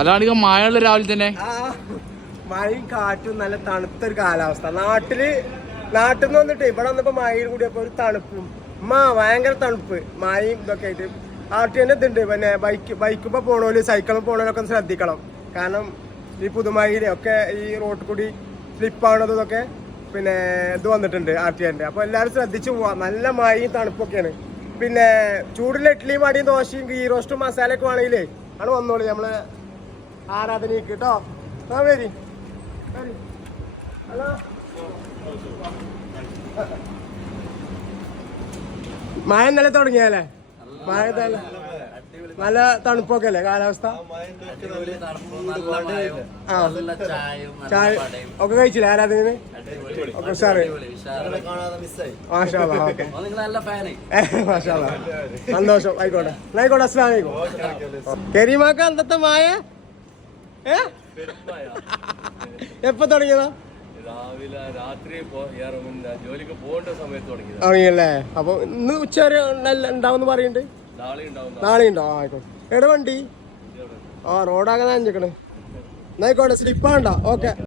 അതാണെങ്കിൽ മഴയുള്ള രാവിലെ തന്നെ. മഴയും കാറ്റും നല്ല തണുത്തൊരു കാലാവസ്ഥ. നാട്ടിൽ നാട്ടിൽ നിന്ന് വന്നിട്ട് ഇവിടെ വന്നപ്പോ മഴയിൽ കൂടിയപ്പോ ഒരു തണുപ്പും. മാ ഭയങ്കര തണുപ്പ്. മഴയും ഇതൊക്കെ ആയിട്ട്. ആട്ടി തന്നെ ഇതുണ്ട്. പിന്നെ ബൈക്ക് ബൈക്കുമ്പോ പോണോൽ സൈക്കിളും പോണോലൊക്കെ ശ്രദ്ധിക്കണം. കാരണം ഈ പുതുമഴയിലെ ഒക്കെ ഈ റോഡ് കൂടി സ്ലിപ്പ് ഇതൊക്കെ പിന്നെ ഇത് വന്നിട്ടുണ്ട് ആർ ടി എന്റെ അപ്പോൾ ശ്രദ്ധിച്ചു പോവാം. നല്ല മഴയും തണുപ്പൊക്കെയാണ്. പിന്നെ ചൂടുള്ള ഇഡ്ഡലിയും മടിയും ദോശയും ഗീ റോസ്റ്റും മസാലയൊക്കെ വേണമെങ്കിലേ ആണ് വന്നോളൂ നമ്മൾ ആരാധനയ്ക്ക് കേട്ടോ. ആ വരി. ഹലോ. മഴ ഇന്നലെ തുടങ്ങിയല്ലേ മഴ നല്ല തണുപ്പൊക്കെ അല്ലേ? കാലാവസ്ഥ? ആ ചായ ഒക്കെ കഴിച്ചില്ലേ ആരാധന ഒക്കെ ഓക്കെ. സന്തോഷം. ആയിക്കോട്ടെ. ആയിക്കോട്ടെ അസ്സലാം കരിമാക്ക അന്തത്തെ മായ എപ്പോ തുടങ്ങിയതാ? രാവിലെ രാത്രി ജോലിക്ക് പോകേണ്ട സമയത്ത് തുടങ്ങിയത്. തുടങ്ങിയല്ലേ? അപ്പൊ ഇന്ന് ഉച്ച വരെ ഉണ്ടാവും പറയുന്നുണ്ട് നാളെ ഉണ്ടോ? ആയിക്കോട്ടെ. എവിടെ വണ്ടി? ആ റോഡാകെ നനഞ്ഞിക്കണ് എന്നായിക്കോട്ടെ സ്ലിപ്പാണ്ട ഓക്കെ.